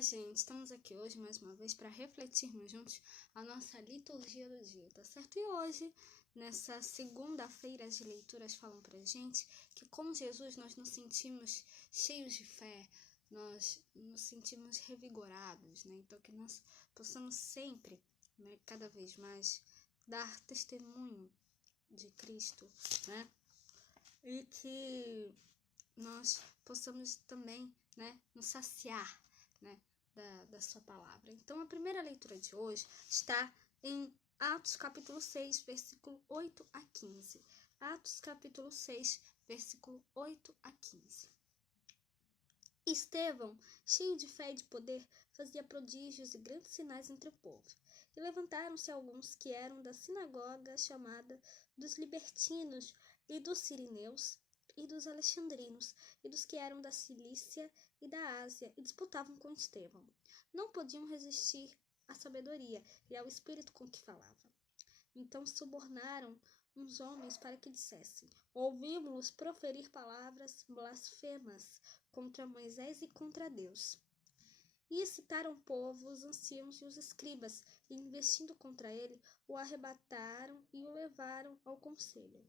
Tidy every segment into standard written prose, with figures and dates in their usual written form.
Olá, gente! Estamos aqui hoje mais uma vez para refletirmos juntos a nossa liturgia do dia, tá certo? E hoje, nessa segunda-feira, as leituras falam pra gente que com Jesus nós nos sentimos cheios de fé, nós nos sentimos revigorados, né? Então que nós possamos sempre, né, cada vez mais, dar testemunho de Cristo, né? E que nós possamos também, né, nos saciar, né, da sua palavra. Então, a primeira leitura de hoje está em Atos capítulo 6, versículo 8 a 15. Atos capítulo 6, versículo 8 a 15. Estevão, cheio de fé e de poder, fazia prodígios e grandes sinais entre o povo. E levantaram-se alguns que eram da sinagoga chamada dos libertinos e dos sirineus, e dos alexandrinos, e dos que eram da Cilícia e da Ásia, e disputavam com Estevão. Não podiam resistir à sabedoria e ao espírito com que falava. Então subornaram uns homens para que dissessem: ouvimos-los proferir palavras blasfemas contra Moisés e contra Deus. E excitaram o povo, os anciãos e os escribas, e investindo contra ele, o arrebataram e o levaram ao conselho.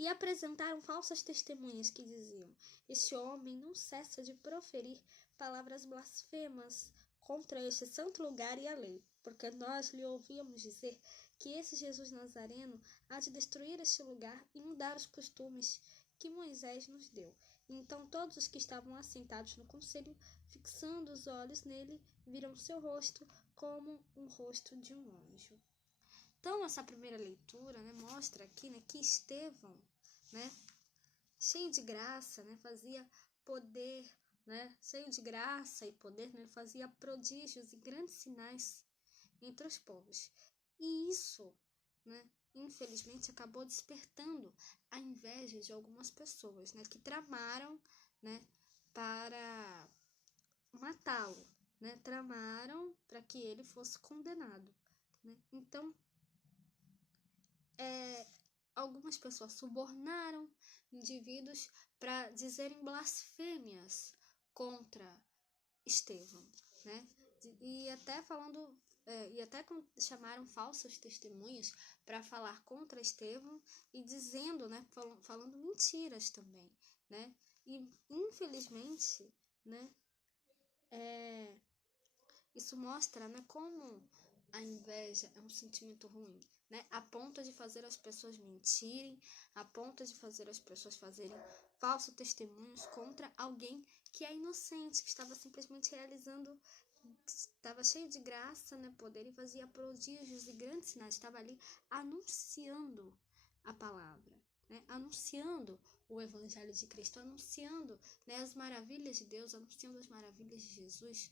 E apresentaram falsas testemunhas que diziam: este homem não cessa de proferir palavras blasfemas contra este santo lugar e a lei, porque nós lhe ouvíamos dizer que esse Jesus Nazareno há de destruir este lugar e mudar os costumes que Moisés nos deu. E então todos os que estavam assentados no conselho, fixando os olhos nele, viram seu rosto como um rosto de um anjo. Então, essa primeira leitura, né, mostra aqui, né, que Estevão, né, cheio de graça, né, fazia poder, né, cheio de graça e poder, né, fazia prodígios e grandes sinais entre os povos. E isso, né, infelizmente, acabou despertando a inveja de algumas pessoas, né, que tramaram, né, para matá-lo, né, tramaram para que ele fosse condenado, né. Então, algumas pessoas subornaram indivíduos para dizerem blasfêmias contra Estevão, né? E até chamaram falsas testemunhas para falar contra Estevão e dizendo, né, falando mentiras também, né? E infelizmente, né, isso mostra, né, como a inveja é um sentimento ruim, né? A ponto de fazer as pessoas mentirem, a ponto de fazer as pessoas fazerem falsos testemunhos contra alguém que é inocente, que estava simplesmente realizando, estava cheio de graça, né, poder, e fazia prodígios e grandes sinais, estava ali anunciando a palavra, né? Anunciando o evangelho de Cristo, anunciando, né, as maravilhas de Deus, anunciando as maravilhas de Jesus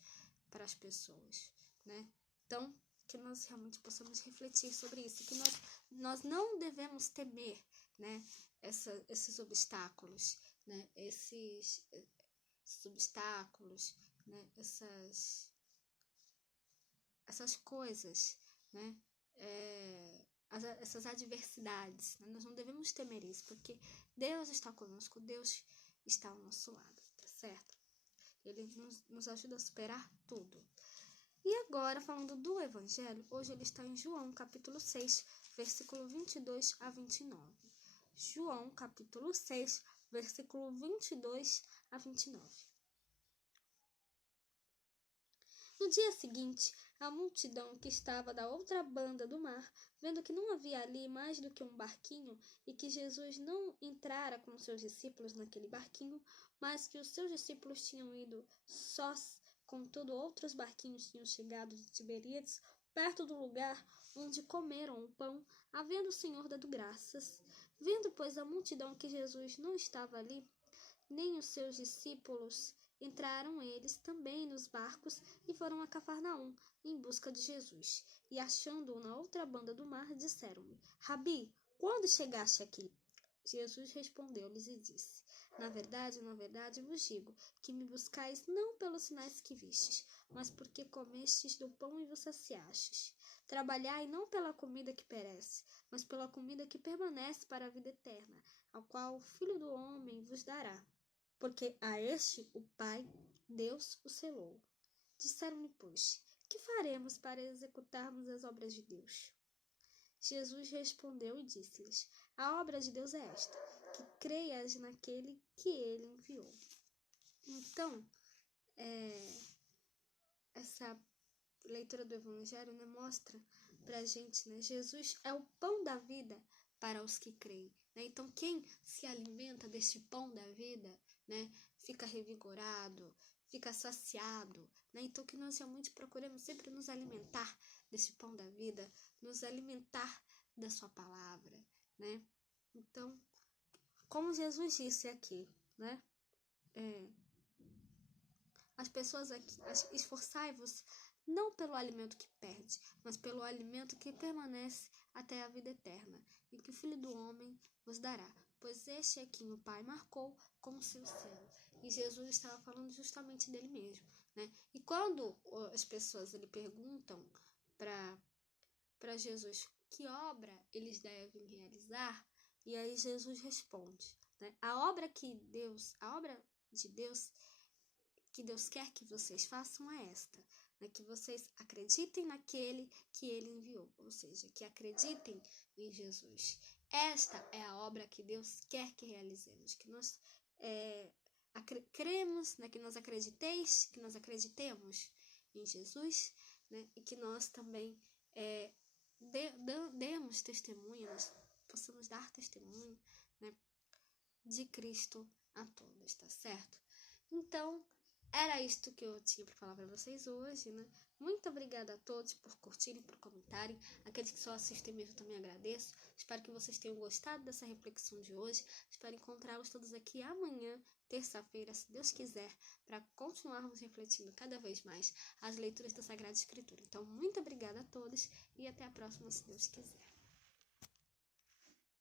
para as pessoas, né? Então, que nós realmente possamos refletir sobre isso, que nós não devemos temer, né, esses obstáculos, né, esses obstáculos, né, essas coisas, né, essas adversidades, né? Nós não devemos temer isso, porque Deus está conosco, Deus está ao nosso lado, tá certo? Ele nos ajuda a superar tudo. E agora, falando do Evangelho, hoje ele está em João, capítulo 6, versículo 22 a 29. João, capítulo 6, versículo 22 a 29. No dia seguinte, a multidão que estava da outra banda do mar, vendo que não havia ali mais do que um barquinho e que Jesus não entrara com seus discípulos naquele barquinho, mas que os seus discípulos tinham ido sós, contudo outros barquinhos tinham chegado de Tiberíades, perto do lugar onde comeram o pão, havendo o Senhor dado graças. Vendo, pois, a multidão que Jesus não estava ali, nem os seus discípulos, entraram eles também nos barcos e foram a Cafarnaum em busca de Jesus. E achando-o na outra banda do mar, disseram-lhe: Rabi, quando chegaste aqui? Jesus respondeu-lhes e disse: na verdade, vos digo, que me buscais não pelos sinais que vistes, mas porque comestes do pão e vos saciastes. Trabalhai não pela comida que perece, mas pela comida que permanece para a vida eterna, a qual o Filho do Homem vos dará. Porque a este o Pai Deus o selou. Disseram-lhe, pois, que faremos para executarmos as obras de Deus? Jesus respondeu e disse-lhes, a obra de Deus é esta, que creias naquele que ele enviou. Então, essa leitura do Evangelho, né, mostra pra gente, né, Jesus é o pão da vida para os que creem, né? Então, quem se alimenta deste pão da vida, né, fica revigorado, fica saciado, né? Então, que nós realmente procuremos sempre nos alimentar desse pão da vida, nos alimentar da sua palavra, né? Então, como Jesus disse aqui, né, as pessoas aqui, esforçai-vos não pelo alimento que perde, mas pelo alimento que permanece até a vida eterna, e que o Filho do Homem vos dará, pois este é quem o Pai marcou como seu selo. E Jesus estava falando justamente dele mesmo, né? E quando as pessoas lhe perguntam para Jesus que obra eles devem realizar, e aí Jesus responde, né? A obra de Deus que Deus quer que vocês façam é esta, né? Que vocês acreditem naquele que ele enviou, ou seja, que acreditem em Jesus. Esta é a obra que Deus quer que realizemos, que nós cremos, né? Que nós acreditemos em Jesus, né? E que nós também demos testemunho, nós possamos dar testemunho, né, de Cristo a todos, tá certo? Então, era isto que eu tinha para falar para vocês hoje, né? Muito obrigada a todos por curtirem, por comentarem. Aqueles que só assistem mesmo também agradeço. Espero que vocês tenham gostado dessa reflexão de hoje. Espero encontrá-los todos aqui amanhã, terça-feira, se Deus quiser, para continuarmos refletindo cada vez mais as leituras da Sagrada Escritura. Então, muito obrigada a todos e até a próxima, se Deus quiser.